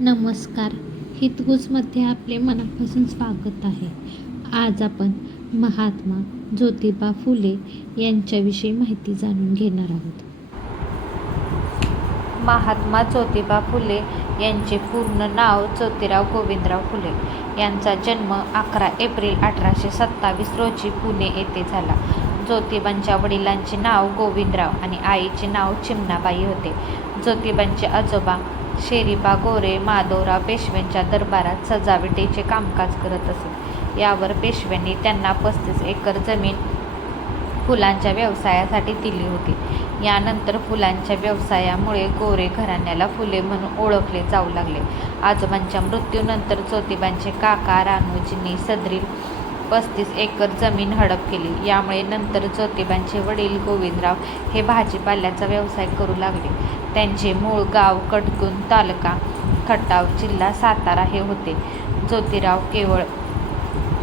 नमस्कार. हितगुजमध्ये आपले मनापासून स्वागत आहे. आज आपण महात्मा ज्योतिबा फुले यांच्याविषयी माहिती जाणून घेणार आहोत. महात्मा ज्योतिबा फुले यांचे पूर्ण नाव ज्योतिराव गोविंदराव फुले. यांचा जन्म 11 एप्रिल 1827 रोजी पुणे येथे झाला. ज्योतिबांच्या वडिलांचे नाव गोविंदराव आणि आईचे नाव चिमणाबाई होते. ज्योतिबांचे आजोबा शेरीबा गोरे माधवराव पेशव्यांच्या दरबारात सजावटीचे कामकाज करत असत. यावर पेशव्यांनी त्यांना 35 एकर जमीन फुलांच्या व्यवसायासाठी दिली होती. यानंतर फुलांच्या व्यवसायामुळे गोरे घराण्याला फुले म्हणून ओळखले जाऊ लागले. आजोबांच्या मृत्यूनंतर ज्योतिबांचे काका राणूजींनी सदरील 35 एकर जमीन हडप केली. यामुळे नंतर ज्योतिबांचे वडील गोविंदराव हे भाजीपाल्याचा व्यवसाय करू लागले. त्यांचे मूळ गाव कडगुण तालुका खटाव जिल्हा सातारा हे होते. ज्योतिराव केवळ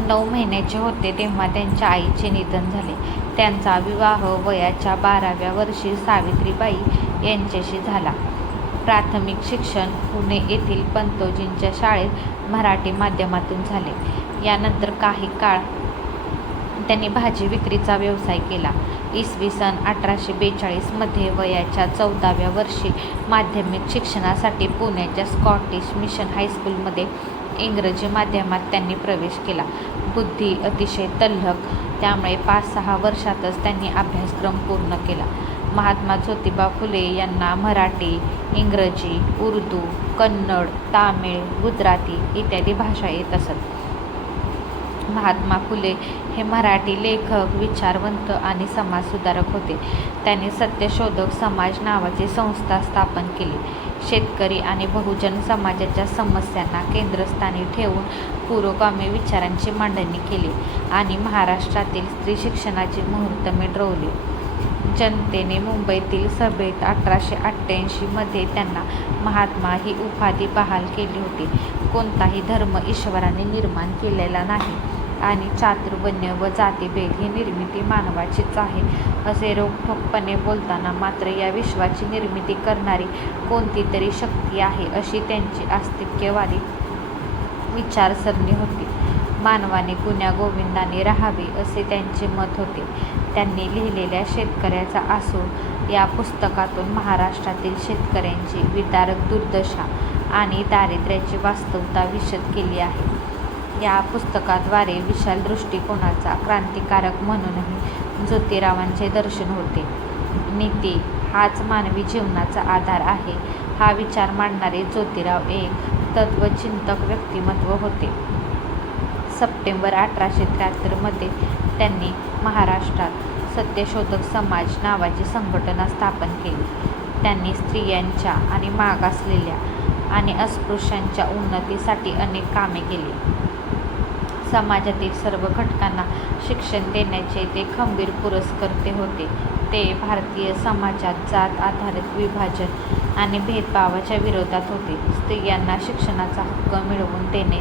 9 महिन्याचे होते तेव्हा त्यांच्या आईचे निधन झाले. त्यांचा विवाह वयाच्या 12व्या वर्षी सावित्रीबाई यांच्याशी झाला. प्राथमिक शिक्षण पुणे येथील पंतोजींच्या शाळेत मराठी माध्यमातून झाले. यानंतर काही काळ त्यांनी भाजी विक्रीचा व्यवसाय केला. इसवी सन 1842 मध्ये वयाच्या 14व्या वर्षी माध्यमिक शिक्षणासाठी पुण्याच्या स्कॉटिश मिशन हायस्कूलमध्ये इंग्रजी माध्यमात त्यांनी प्रवेश केला. बुद्धी अतिशय तल्लख, त्यामुळे 5-6 वर्षातच त्यांनी अभ्यासक्रम पूर्ण केला. महात्मा ज्योतिबा फुले यांना मराठी, इंग्रजी, उर्दू, कन्नड, तामिळ, गुजराती इत्यादी भाषा येत असत. महात्मा फुले हे मराठी लेखक, विचारवंत आणि समाजसुधारक होते. त्यांनी सत्यशोधक समाज नावाची संस्था स्थापन केली. शेतकरी आणि बहुजन समाजाच्या समस्यांना केंद्रस्थानी ठेवून पुरोगामी विचारांची मांडणी केली आणि महाराष्ट्रातील स्त्री शिक्षणाची मुहूर्तमेढ रोवली. जनतेने मुंबईतील सभेत 1888 मध्ये त्यांना महात्मा ही उपाधी बहाल केली होती. कोणताही धर्म ईश्वराने निर्माण केलेला नाही आणि चातुर्वर्ण्य व जातीभेद ही निर्मिती मानवाचीच आहे असे रोखठोकपणे बोलताना मात्र या विश्वाची निर्मिती करणारी कोणती तरी शक्ती आहे अशी त्यांची अस्तित्ववादी विचारसरणी होती. मानवाने गुण्यागोविंदाने राहावे असे त्यांचे मत होते. त्यांनी लिहिलेल्या शेतकऱ्याचा आसूड या पुस्तकातून महाराष्ट्रातील शेतकऱ्यांची विदारक दुर्दशा आणि दारिद्र्याची वास्तवता विशद केली आहे. या पुस्तकाद्वारे विशाल दृष्टिकोनाचा क्रांतिकारक म्हणूनही ज्योतिरावांचे दर्शन होते. नीती हाच मानवी जीवनाचा आधार आहे हा विचार मांडणारे ज्योतिराव एक तत्वचिंतक व्यक्तिमत्व होते. सप्टेंबर 1873 मध्ये त्यांनी महाराष्ट्रात सत्यशोधक समाज नावाची संघटना स्थापन केली. त्यांनी स्त्रियांच्या आणि मागासलेल्या आणि अस्पृश्यांच्या उन्नतीसाठी अनेक कामे केली. समाजातील सर्व घटकांना शिक्षण देण्याचे ते खंबीर पुरस्कर्ते होते. ते भारतीय समाजात जात आधारित विभाजन आणि भेदभावाच्या विरोधात होते. स्त्रियांना शिक्षणाचा हक्क मिळवून देणे,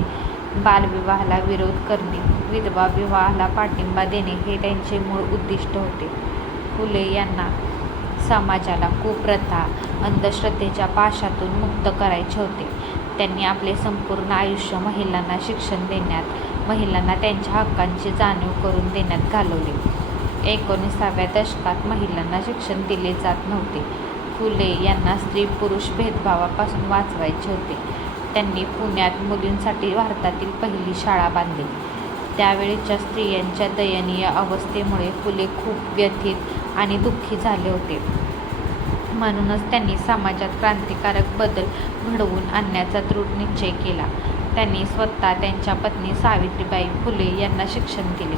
बालविवाहाला विरोध करणे, विधवा विवाहाला पाठिंबा देणे हे त्यांचे मूळ उद्दिष्ट होते. फुले यांना समाजाला कुप्रथा, अंधश्रद्धेच्या पाशातून मुक्त करायचे होते. त्यांनी आपले संपूर्ण आयुष्य महिलांना शिक्षण देण्यात, महिलांना त्यांच्या हक्कांची जाणीव करून देण्यात घालवले. 19व्या दशकात महिलांना शिक्षण दिले जात नव्हते. फुले यांना स्त्री-पुरुष भेदभावापासून वाचवायचे होते. त्यांनी पुण्यात मुलींसाठी भारतातील पहिली शाळा बांधली. त्यावेळीच्या स्त्रियांच्या दयनीय अवस्थेमुळे फुले खूप व्यथित आणि दुःखी झाले होते. म्हणूनच त्यांनी समाजात क्रांतिकारक बदल घडवून आणण्याचा दृढ निश्चय केला. त्यांनी स्वतः त्यांच्या पत्नी सावित्रीबाई फुले यांना शिक्षण दिले.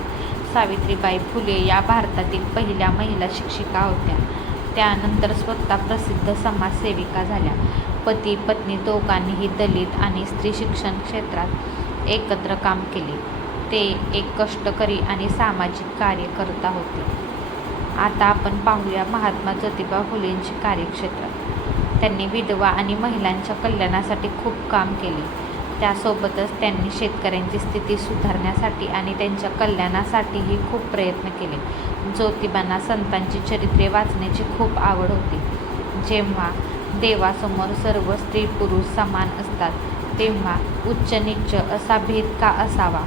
सावित्रीबाई फुले या भारतातील पहिल्या महिला शिक्षिका होत्या. त्यानंतर स्वतः प्रसिद्ध समाजसेविका झाल्या. पती पत्नी दोघांनीही दलित आणि स्त्री शिक्षण क्षेत्रात एकत्र काम केले. ते एक कष्टकरी आणि सामाजिक कार्यकर्ता होते. आता आपण पाहूया महात्मा ज्योतिबा फुलेंचे कार्यक्षेत्र. त्यांनी विधवा आणि महिलांच्या कल्याणासाठी खूप काम केले. त्यासोबतच त्यांनी शेतकऱ्यांची स्थिती सुधारण्यासाठी आणि त्यांच्या कल्याणासाठीही खूप प्रयत्न केले. ज्योतिबांना संतांची चरित्रे वाचण्याची खूप आवड होती. जेव्हा देवासमोर सर्व स्त्री पुरुष समान असतात, तेव्हा उच्च नीच असा भेद का असावा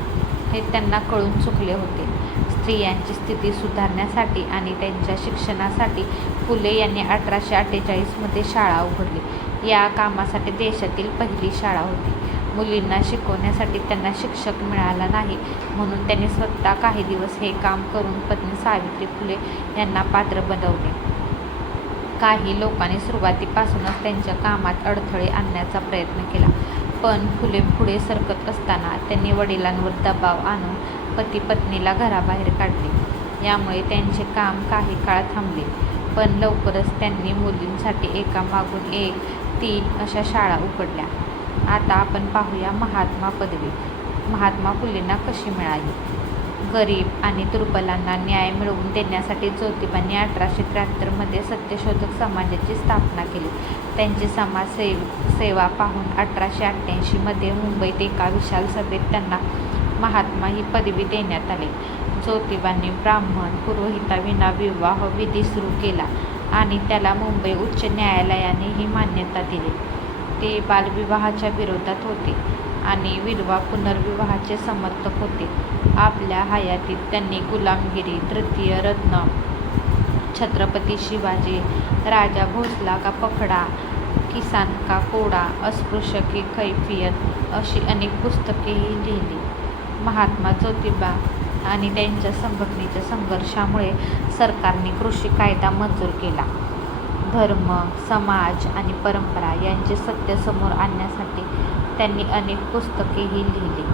हे त्यांना कळून चुकले होते. स्त्रियांची स्थिती सुधारण्यासाठी आणि त्यांच्या शिक्षणासाठी फुले यांनी 1848 शाळा उघडली. या कामासाठी देशातील पहिली शाळा होती. मुलींना शिकवण्यासाठी त्यांना शिक्षक मिळाला नाही, म्हणून त्यांनी स्वतः काही दिवस हे काम करून पत्नी सावित्री फुले यांना पात्र बनवले. काही लोकांनी सुरुवातीपासूनच त्यांच्या कामात अडथळे आणण्याचा प्रयत्न केला, पण फुले पुढे सरकत असताना त्यांनी वडिलांवर दबाव आणून पती पत्नीला घराबाहेर काढले. यामुळे त्यांचे काम काही काळ थांबले, पण लवकरच त्यांनी मुलींसाठी एकामागून एक 3 अशा शाळा उघडल्या. आता आपण पाहूया महात्मा पदवी. महात्मा फुलेंना कशी मिळाली? गरीब आणि दुर्बलांना न्याय मिळवून देण्यासाठी ज्योतिबांनी 1873 सत्यशोधक समाजाची स्थापना केली. त्यांची सेवा पाहून 1888 मुंबईत एका विशाल सभेत त्यांना महात्मा ही पदवी देण्यात आली. ज्योतिबांनी ब्राह्मण पुरोहिताविना विवाह विधी सुरू केला आणि त्याला मुंबई उच्च न्यायालयाने ही मान्यता दिली. ते बालविवाहाच्या विरोधात होते आणि विधवा पुनर्विवाहाचे समर्थक होते. आपल्या हयातीत त्यांनी गुलामगिरी, तृतीय रत्न, छत्रपती शिवाजी, राजा भोसला का पकडा, किसान का कोडा, अस्पृश्य की कैफियत अशी अनेक पुस्तकेही लिहिली. महात्मा ज्योतिबा आणि त्यांच्या संघटनेच्या संघर्षामुळे सरकारने कृषी कायदा मंजूर केला. धर्म, समाज आणि परंपरा यांचे सत्य समोर आणण्यासाठी त्यांनी अनेक पुस्तकेही लिहिली.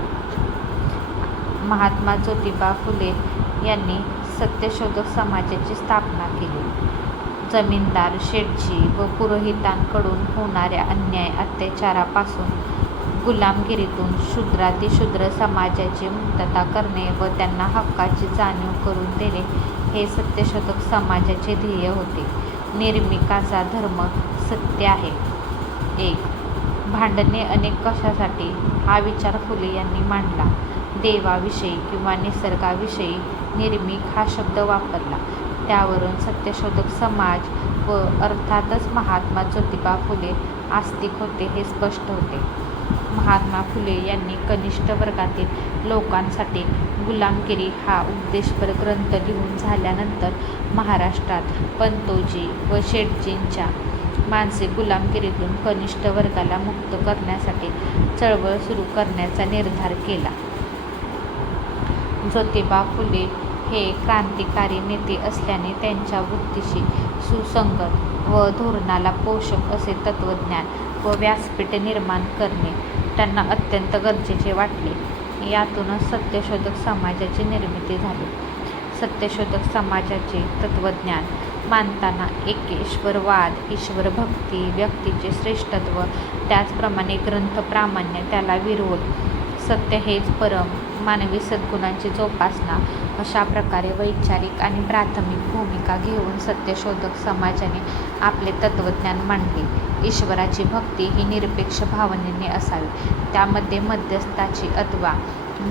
महात्मा ज्योतिबा फुले यांनी सत्यशोधक समाजाची स्थापना केली. जमीनदार, शेठजी व पुरोहितांकडून होणाऱ्या अन्याय अत्याचारापासून, गुलामगिरीतून शूद्रातिशूद्र समाजाची मुक्तता करणे व त्यांना हक्काची जाणीव करून देणे हे सत्यशोधक समाजाचे ध्येय होते. निर्मिकाचा धर्म सत्य आहे. 1. भांडणे अनेक कशासाठी हा विचार फुले यांनी मांडला. देवाविषयी किंवा निसर्गाविषयी निर्मिक हा शब्द वापरला. त्यावरून सत्यशोधक समाज व अर्थातच महात्मा ज्योतिबा फुले आस्तिक होते हे स्पष्ट होते. महात्मा फुले यांनी कनिष्ठ वर्गातील लोकांसाठी गुलामगिरी हा उपदेशपर ग्रंथ लिहून झाल्यानंतर महाराष्ट्रात पंतोजी व शेठजींच्या मानसिक गुलामगिरीतून कनिष्ठ वर्गाला मुक्त करण्यासाठी चळवळ सुरू करण्याचा निर्धार केला. ज्योतिबा फुले हे क्रांतिकारी नेते असल्याने त्यांच्या वृत्तीशी सुसंगत व धोरणाला पोषक असे तत्त्वज्ञान व व्यासपीठ निर्माण करणे त्यांना अत्यंत गरजेचे वाटले. यातूनच सत्यशोधक समाजाची निर्मिती झाली. सत्यशोधक समाजाचे तत्त्वज्ञान मानताना एकेश्वरवाद, ईश्वरभक्ती, व्यक्तीचे श्रेष्ठत्व, त्याचप्रमाणे ग्रंथ प्रामाण्य, त्याला विरोध, सत्य हेच परम, मानवी सद्गुणांची जोपासना अशा प्रकारे वैचारिक आणि प्राथमिक भूमिका घेऊन सत्यशोधक समाजाने आपले तत्त्वज्ञान मांडले. ईश्वराची भक्ती ही निरपेक्ष भावनेने असावी. त्यामध्ये मध्यस्थाची अथवा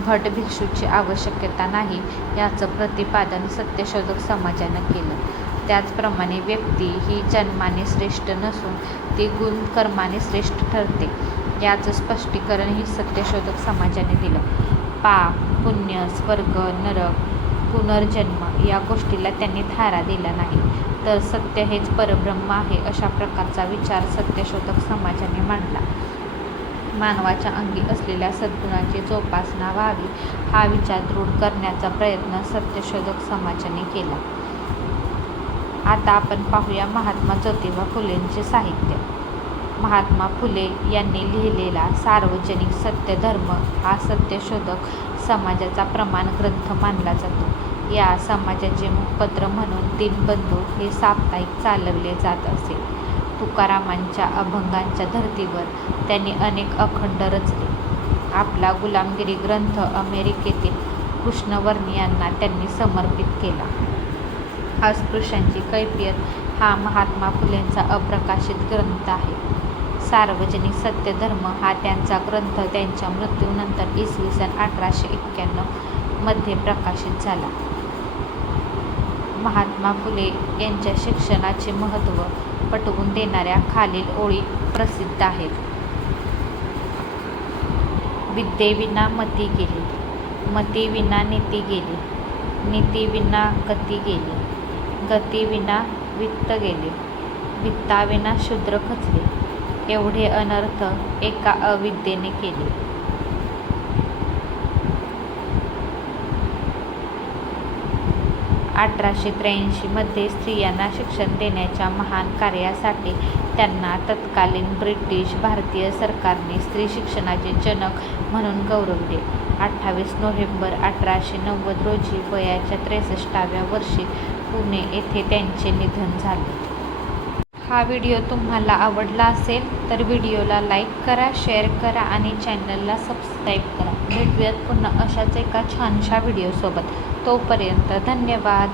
भट भिक्षूची आवश्यकता नाही याचं प्रतिपादन सत्यशोधक समाजानं केलं. त्याचप्रमाणे व्यक्ती ही जन्माने श्रेष्ठ नसून ती गुणकर्माने श्रेष्ठ ठरते याचं स्पष्टीकरण ही सत्यशोधक समाजाने दिलं. पाप, पुण्य, स्वर्ग, नरक, पुनर्जन्म या गोष्टीला त्यांनी थारा दिला नाही, तर सत्य हेच परब्रह्म आहे अशा प्रकारचा विचार सत्यशोधक समाजाने मांडला. मानवाच्या अंगी असलेल्या सद्गुणांची जोपासना व्हावी हा विचार दृढ करण्याचा प्रयत्न सत्यशोधक समाजाने केला. आता आपण पाहूया महात्मा ज्योतिबा फुलेंचे साहित्य. महात्मा फुले यांनी लिहिलेला सार्वजनिक सत्यधर्म हा सत्यशोधक समाजाचा प्रमाण ग्रंथ मानला जातो. या समाजाचे मुखपत्र म्हणून दीनबंधू हे साप्ताहिक चालवले जात असे. तुकारामांच्या अभंगांच्या धर्तीवर त्यांनी अनेक अखंड रचले. आपला गुलामगिरी ग्रंथ अमेरिकेतील कृष्णवर्णियांना त्यांनी समर्पित केला. अस्पृश्यांची कैफियत हा महात्मा फुलेंचा अप्रकाशित ग्रंथ आहे. सार्वजनिक सत्यधर्म हा त्यांचा ग्रंथ त्यांच्या मृत्यूनंतर इसवी सन 1891 मध्ये प्रकाशित झाला. महात्मा फुले यांच्या शिक्षणाचे महत्त्व पटवून देणाऱ्या खालील ओळी प्रसिद्ध आहेत. विद्येविना मती गेली, मतीविना नीती गेली, नीतीविना गती गेली, गतीविना वित्त गेले, वित्ताविना शूद्र खचले, एवढे अनर्थ एका अविद्येने केले. 1883 मध्ये स्त्रियांना शिक्षण देण्याच्या महान कार्यासाठी त्यांना तत्कालीन ब्रिटिश भारतीय सरकारने स्त्री शिक्षणाचे जनक म्हणून गौरवले. 28 नोव्हेंबर 1890 रोजी वयाच्या 63व्या वर्षी पुणे येथे त्यांचे निधन झाले. हा व्हिडिओ तुम्हाला आवडला असेल तर व्हिडिओला लाईक करा, शेअर करा आणि चॅनलला सबस्क्राईब करा. भेटूयात पुन्हा अशाच एका छानशा व्हिडिओसोबत. तोपर्यंत धन्यवाद.